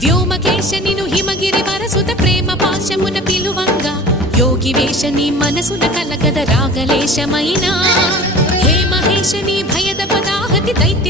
వ్యోమకేశనిను హిమగిరి వరసుత ప్రేమ పాశమున పిలువంగా యోగి వేషని మనసున కలకద రాగలేశమైనా హే మహేశని భయద పదాహతి దైత్య